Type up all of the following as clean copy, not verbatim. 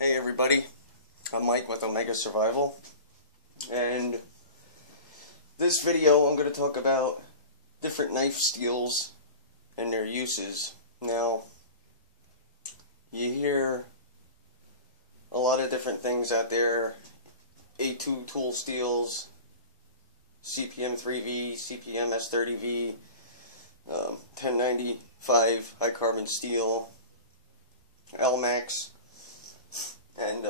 Hey everybody, I'm Mike with Omega Survival, and this video I'm going to talk about different knife steels and their uses. Now, you hear a lot of different things out there: A2 tool steels, CPM 3V, CPM S30V, 1095 high carbon steel, LMAX, and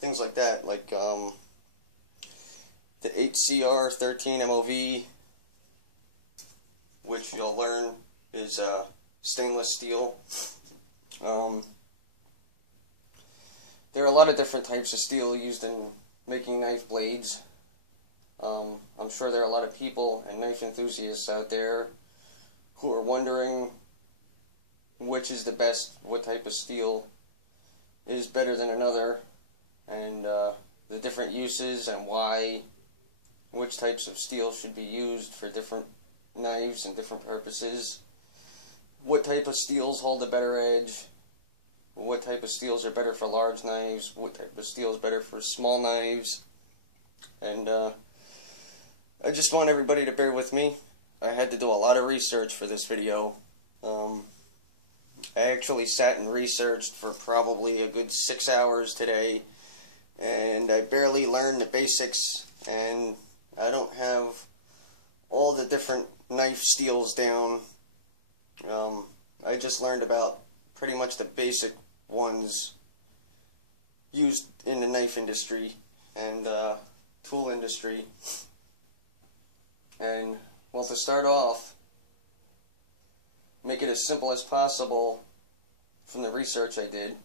things like that, like the 8CR13 MOV, which you'll learn is stainless steel. There are a lot of different types of steel used in making knife blades. I'm sure there are a lot of people and knife enthusiasts out there who are wondering which is the best, what type of steel is better than another, and the different uses and why, which types of steel should be used for different knives and different purposes, what type of steels hold a better edge, what type of steels are better for large knives, what type of steel is better for small knives. And I just want everybody to bear with me. I had to do a lot of research for this video. I actually sat and researched for probably a good 6 hours today, and I barely learned the basics, and I don't have all the different knife steels down. I just learned about pretty much the basic ones used in the knife industry and tool industry. And well, to start off, make it as simple as possible from the research I did,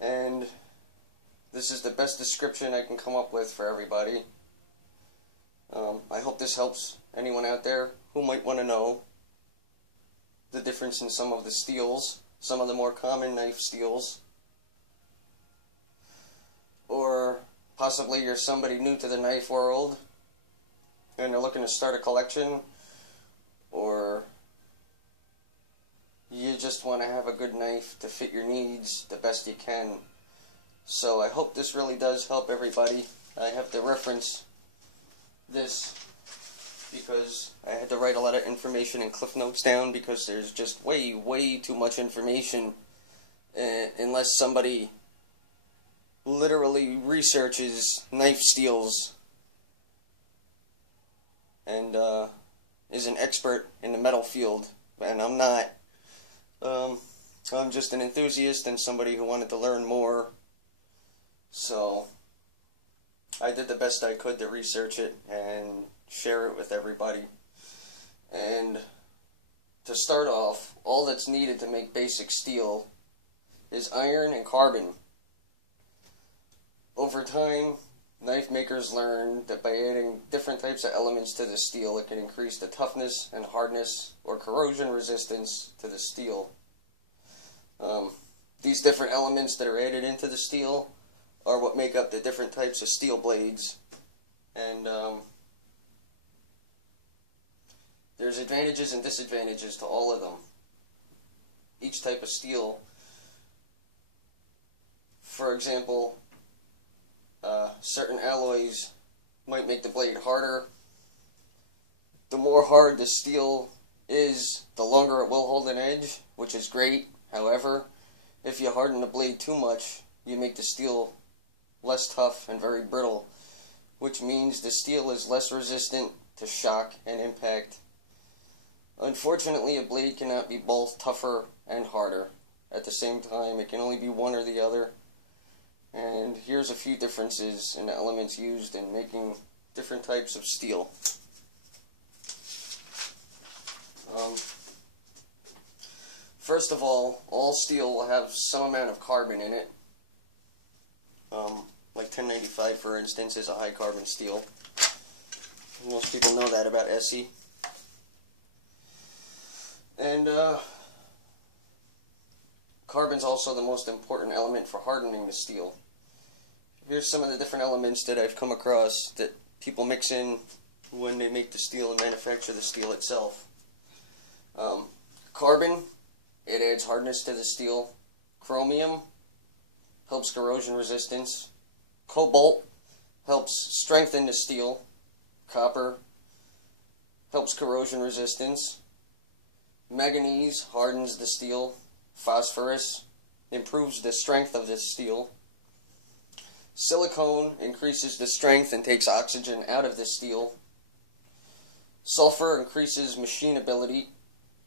and this is the best description I can come up with for everybody. I hope this helps anyone out there who might want to know the difference in some of the steels, some of the more common knife steels, or possibly you're somebody new to the knife world and they're looking to start a collection, or you just want to have a good knife to fit your needs the best you can. So I hope this really does help everybody. I have to reference this because I had to write a lot of information and cliff notes down, because there's just way too much information unless somebody literally researches knife steels and is an expert in the metal field, and I'm not. I'm just an enthusiast and somebody who wanted to learn more, so I did the best I could to research it and share it with everybody. And to start off, all that's needed to make basic steel is iron and carbon. Over time, knife makers learned that by adding different types of elements to the steel, it can increase the toughness and hardness or corrosion resistance to the steel. These different elements that are added into the steel are what make up the different types of steel blades, and there's advantages and disadvantages to all of them. Each type of steel, for example, certain alloys might make the blade harder. The more hard the steel is, the longer it will hold an edge, which is great. However, if you harden the blade too much, you make the steel less tough and very brittle, which means the steel is less resistant to shock and impact. Unfortunately, a blade cannot be both tougher and harder at the same time. It can only be one or the other. And here's a few differences in the elements used in making different types of steel. First of all steel will have some amount of carbon in it. Like 1095, for instance, is a high carbon steel. Most people know that about SE. And carbon's also the most important element for hardening the steel. Here's some of the different elements that I've come across that people mix in when they make the steel and manufacture the steel itself. Carbon, it adds hardness to the steel. Chromium, helps corrosion resistance. Cobalt helps strengthen the steel. Copper helps corrosion resistance. Manganese hardens the steel. Phosphorus improves the strength of the steel. Silicone increases the strength and takes oxygen out of the steel. Sulfur increases machinability.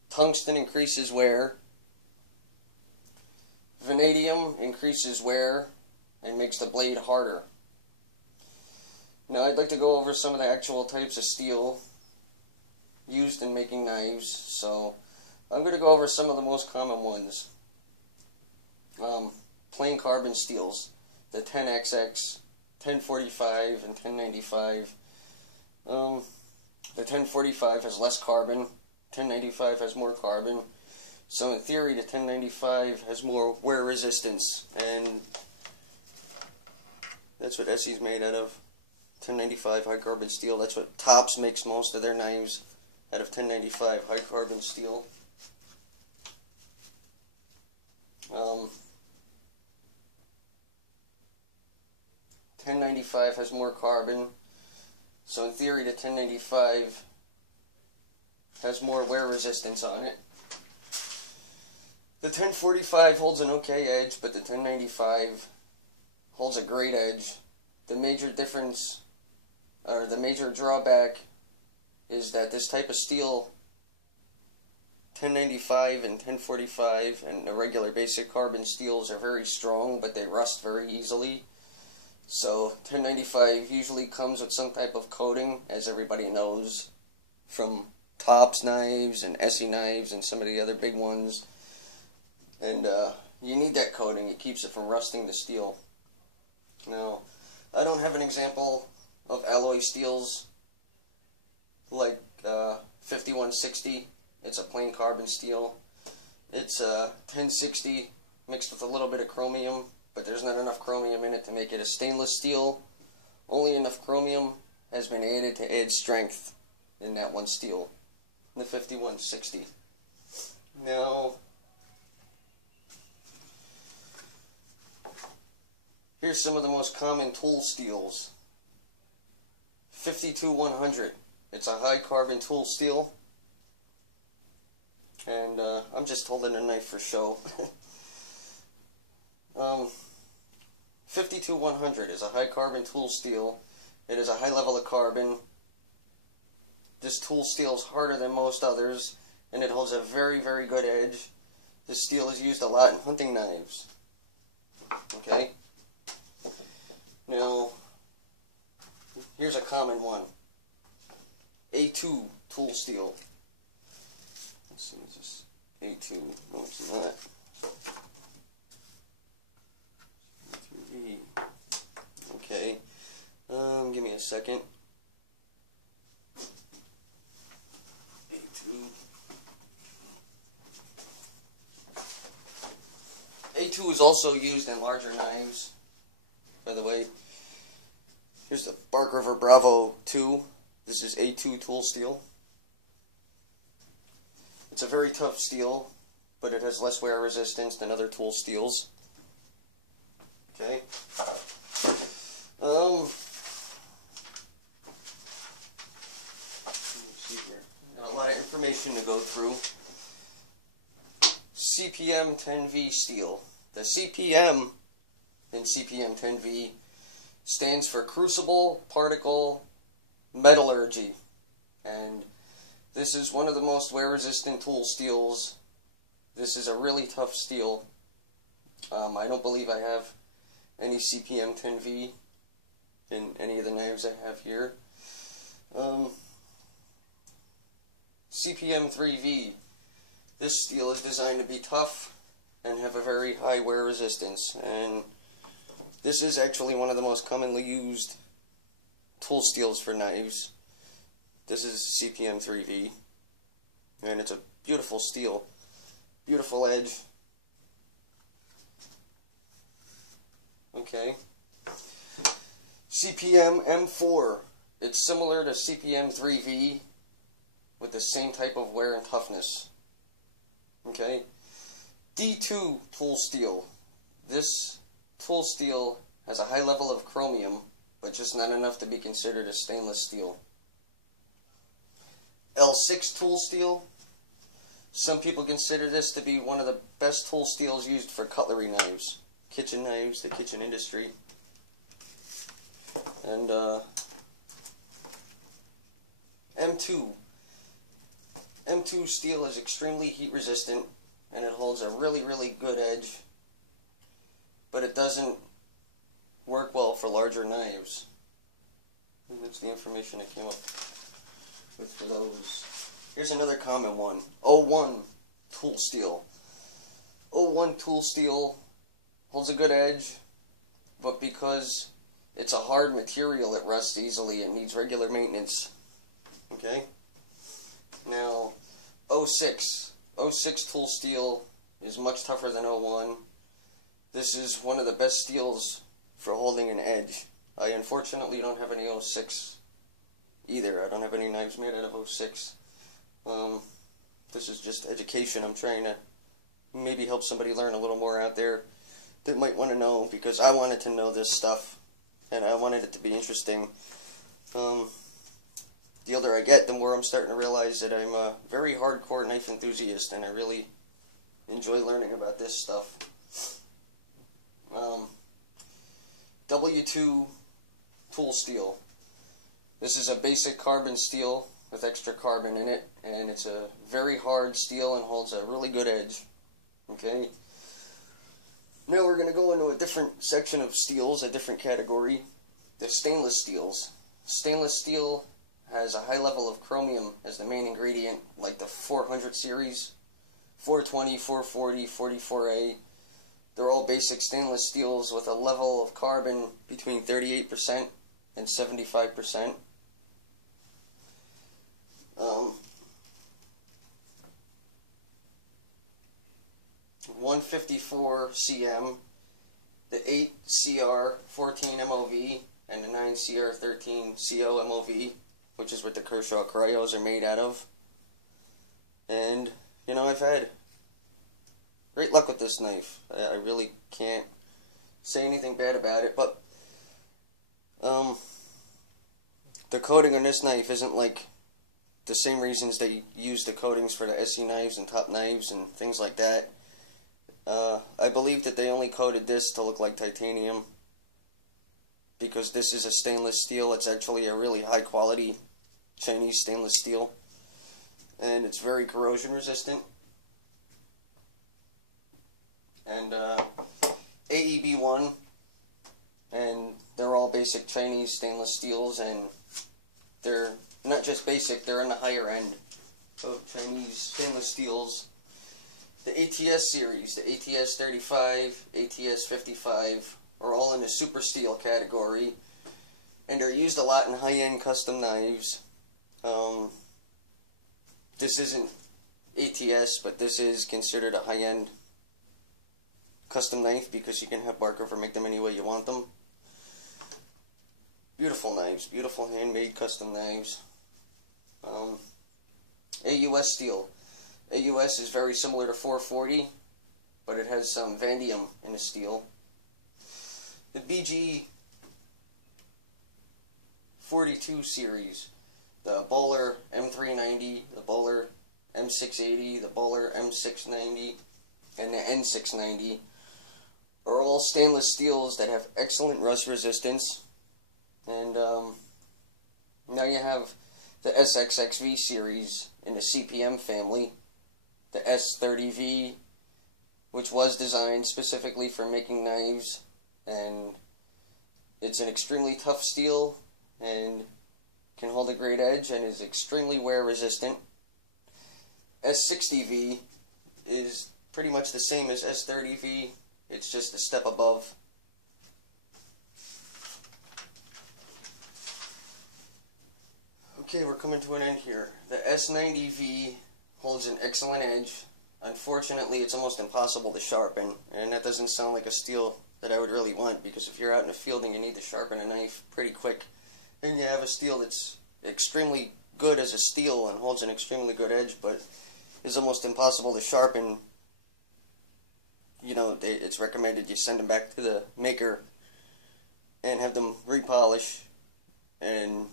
Tungsten increases wear. Vanadium increases wear and makes the blade harder. Now I'd like to go over some of the actual types of steel used in making knives. So I'm going to go over some of the most common ones. Plain carbon steels. The 10XX, 1045, and 1095. The 1045 has less carbon. 1095 has more carbon. So in theory, the 1095 has more wear resistance, and that's what Essie's made out of. 1095 high carbon steel. That's what Tops makes most of their knives, out of 1095 high carbon steel. 1095 has more carbon, so in theory the 1095 has more wear resistance on it. The 1045 holds an okay edge, but the 1095 holds a great edge. The major difference, or the major drawback, is that this type of steel, 1095 and 1045 and the regular basic carbon steels, are very strong, but they rust very easily. So 1095 usually comes with some type of coating, as everybody knows, from Tops knives and Essie knives and some of the other big ones. And you need that coating. It keeps it from rusting the steel. Now, I don't have an example of alloy steels like 5160. It's a plain carbon steel. It's 1060 mixed with a little bit of chromium, but there's not enough chromium in it to make it a stainless steel. Only enough chromium has been added to add strength in that one steel, the 5160. Now, here's some of the most common tool steels. 52100. It's a high carbon tool steel. And I'm just holding a knife for show. 52100 is a high carbon tool steel. It is a high level of carbon. This tool steel is harder than most others, and it holds a very, very good edge. This steel is used a lot in hunting knives. Okay? Now, here's a common one. A2 tool steel. Let's see, is this A2? No, it's not. A3V. Okay. Give me a second. A2 is also used in larger knives, by the way. Here's the Bark River Bravo 2. This is A2 tool steel. It's a very tough steel, but it has less wear resistance than other tool steels. Okay. Let's see here. Got a lot of information to go through. CPM 10V steel. The CPM in CPM 10V stands for Crucible Particle Metallurgy, and this is one of the most wear-resistant tool steels. This is a really tough steel. I don't believe I have any CPM 10V in any of the knives I have here. CPM 3V. This steel is designed to be tough and have a very high wear resistance, and this is actually one of the most commonly used tool steels for knives. This is CPM 3V, and it's a beautiful steel, beautiful edge. Okay. CPM M4. It's similar to CPM 3V with the same type of wear and toughness. Okay. D2 tool steel. This tool steel has a high level of chromium, but just not enough to be considered a stainless steel. L6 tool steel. Some people consider this to be one of the best tool steels used for cutlery knives, kitchen knives, the kitchen industry. And M2. M2 steel is extremely heat resistant, and it holds a really, really good edge, but it doesn't work well for larger knives. And that's the information I came up with for those. Here's another common one. 01 tool steel. 01 tool steel holds a good edge, but because it's a hard material, it rusts easily. It needs regular maintenance. Okay? Now, 06 tool steel is much tougher than 01. This is one of the best steels for holding an edge. I unfortunately don't have any 06 either. I don't have any knives made out of 06. This is just education. I'm trying to maybe help somebody learn a little more out there that might want to know, because I wanted to know this stuff and I wanted it to be interesting. The older I get, the more I'm starting to realize that I'm a very hardcore knife enthusiast, and I really enjoy learning about this stuff. W2 tool steel. This is a basic carbon steel with extra carbon in it, and it's a very hard steel and holds a really good edge. Okay? Now we're going to go into a different section of steels, a different category. The stainless steels. Stainless steel has a high level of chromium as the main ingredient, like the 400 series, 420, 440, 44A. They're all basic stainless steels with a level of carbon between 38% and 75%. 154 cm, the 8 CR 14 MOV, and the 9 CR 13 CO MOV, which is what the Kershaw Cryos are made out of. And, you know, I've had great luck with this knife. I really can't say anything bad about it, but the coating on this knife isn't like the same reasons they use the coatings for the SE knives and top knives and things like that. I believe that they only coated this to look like titanium, because this is a stainless steel. It's actually a really high quality Chinese stainless steel, and it's very corrosion resistant. And AEB1, and they're all basic Chinese stainless steels, and they're not just basic, they're in the higher end of Chinese stainless steels. The ATS series, the ATS 35, ATS 55, are all in the super steel category, and they're used a lot in high-end custom knives. This isn't ATS, but this is considered a high-end custom knife because you can have Barkover make them any way you want them. Beautiful knives, beautiful handmade custom knives. AUS steel. AUS is very similar to 440, but it has some vanadium in the steel. The BG 42 series, the Bowler M390, the Bowler M680, the Bowler M690, and the N690 are all stainless steels that have excellent rust resistance. And now you have the SXXV series in the CPM family, the S30V, which was designed specifically for making knives, and it's an extremely tough steel and can hold a great edge and is extremely wear resistant. S60V is pretty much the same as S30V, it's just a step above. Okay, we're coming to an end here. The S90V holds an excellent edge. Unfortunately, it's almost impossible to sharpen, and that doesn't sound like a steel that I would really want, because if you're out in the field and you need to sharpen a knife pretty quick, then you have a steel that's extremely good as a steel and holds an extremely good edge, but is almost impossible to sharpen it's recommended you send them back to the maker and have them repolish and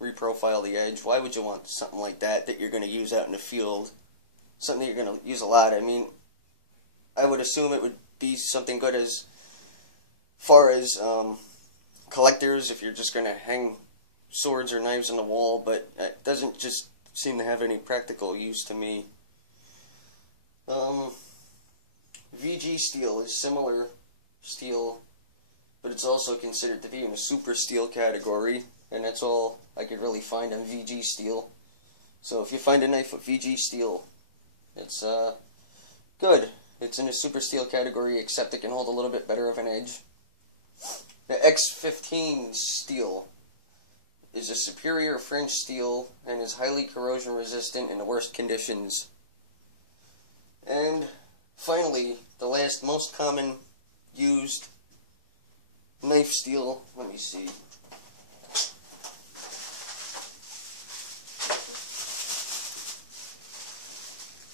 reprofile the edge. Why would you want something like that you're going to use out in the field? Something that you're going to use a lot. I mean, I would assume it would be something good as far as collectors, if you're just going to hang swords or knives on the wall, but it doesn't just seem to have any practical use to me. VG steel is similar steel, but it's also considered to be in the super steel category, and that's all I could really find on VG steel. So if you find a knife with VG steel, it's good. It's in the super steel category, except it can hold a little bit better of an edge. The X15 steel is a superior French steel and is highly corrosion resistant in the worst conditions. And finally, the last most common used knife steel, let me see.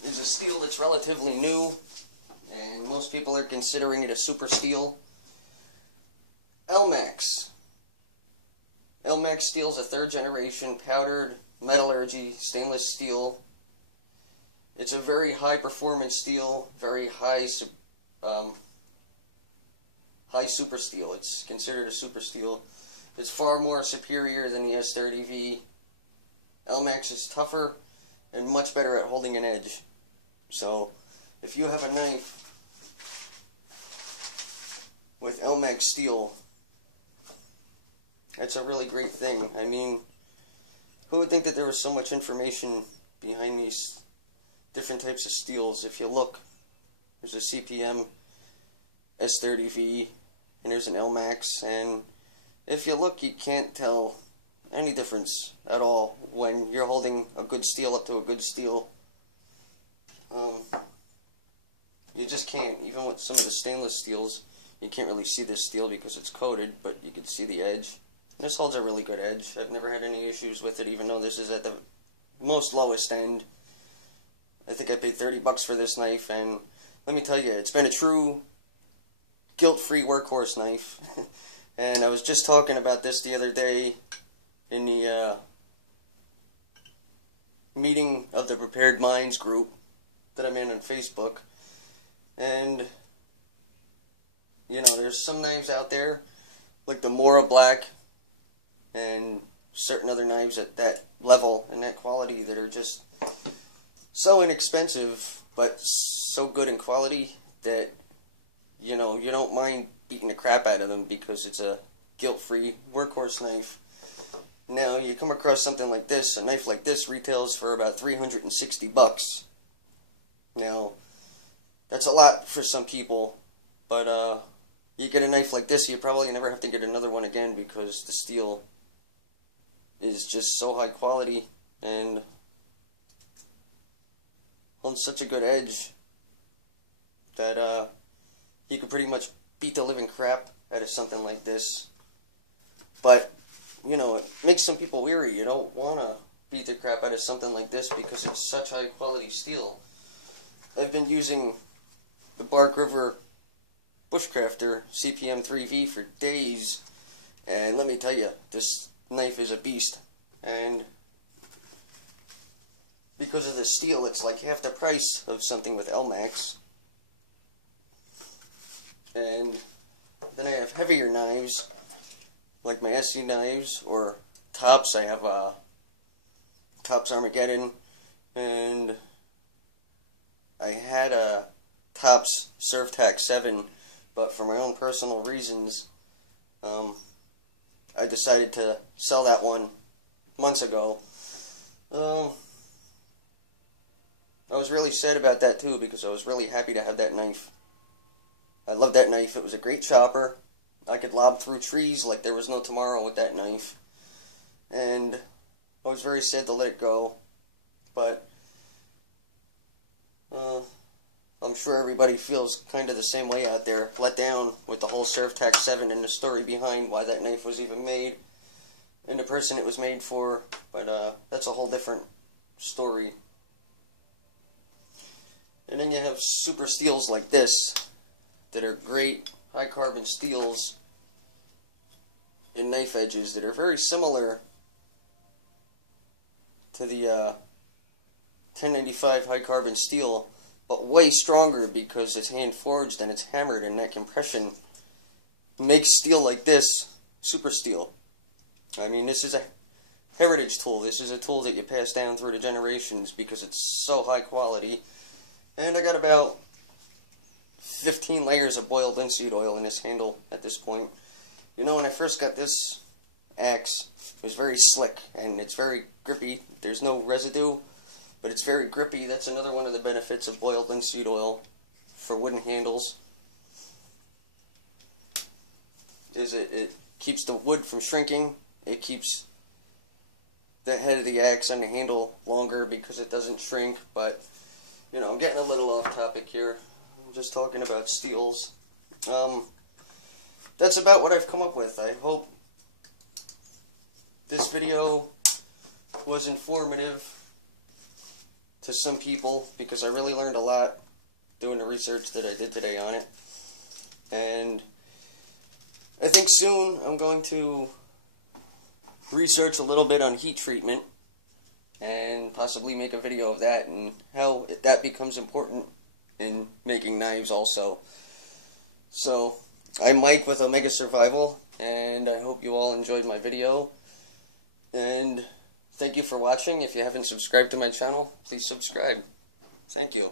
Is a steel that's relatively new, and most people are considering it a super steel. Elmax. Elmax steel is a third generation powdered metallurgy stainless steel. It's a very high performance steel, very high super steel. It's considered a super steel. It's far more superior than the S30V. Elmax is tougher and much better at holding an edge. So if you have a knife with Elmax steel, that's a really great thing. I mean, who would think that there was so much information behind these different types of steels? If you look, there's a CPM S30V, and there's an Elmax, and if you look, you can't tell any difference at all when you're holding a good steel up to a good steel. You just can't. Even with some of the stainless steels, you can't really see this steel because it's coated, but you can see the edge. This holds a really good edge. I've never had any issues with it, even though this is at the most lowest end. I think I paid $30 for this knife, and let me tell you, it's been a true guilt-free workhorse knife. And I was just talking about this the other day in the meeting of the Prepared Minds group that I'm in on Facebook. And, there's some knives out there, like the Mora Black, and certain other knives at that level and that quality that are just so inexpensive but so good in quality that you don't mind beating the crap out of them because it's a guilt-free workhorse knife. Now you come across something like this, a knife like this retails for about $360. Now that's a lot for some people, but you get a knife like this, you probably never have to get another one again because the steel is just so high quality and holds such a good edge that you could pretty much beat the living crap out of something like this. But, it makes some people weary. You don't want to beat the crap out of something like this because it's such high quality steel. I've been using the Bark River Bushcrafter CPM 3V for days, and let me tell you, this knife is a beast. And because of the steel, it's like half the price of something with Elmax. And then I have heavier knives, like my SC knives, or Tops. I have Tops Armageddon, and I had a Tops Surf-Tac 7, but for my own personal reasons, I decided to sell that one months ago. I was really sad about that too because I was really happy to have that knife. I love that knife. It was a great chopper. I could lob through trees like there was no tomorrow with that knife. And I was very sad to let it go. But I'm sure everybody feels kind of the same way out there, let down with the whole Surf-Tac 7 and the story behind why that knife was even made and the person it was made for. But that's a whole different story. And then you have super steels like this. that are great high carbon steels and knife edges that are very similar to the 1095 high carbon steel, but way stronger because it's hand forged and it's hammered, and that compression makes steel like this super steel. I mean, this is a heritage tool. This is a tool that you pass down through the generations because it's so high quality. And I got about 15 layers of boiled linseed oil in this handle at this point. You know, when I first got this axe, it was very slick and it's very grippy. There's no residue, but it's very grippy. That's another one of the benefits of boiled linseed oil for wooden handles, is it keeps the wood from shrinking. It keeps the head of the axe on the handle longer because it doesn't shrink. But, you know, I'm getting a little off topic here. I'm just talking about steels. That's about what I've come up with. I hope this video was informative to some people, because I really learned a lot doing the research that I did today on it. And I think soon I'm going to research a little bit on heat treatment and possibly make a video of that and how that becomes important in making knives also. So, I'm Mike with Omega Survival, and I hope you all enjoyed my video. And thank you for watching. If you haven't subscribed to my channel, please subscribe. Thank you.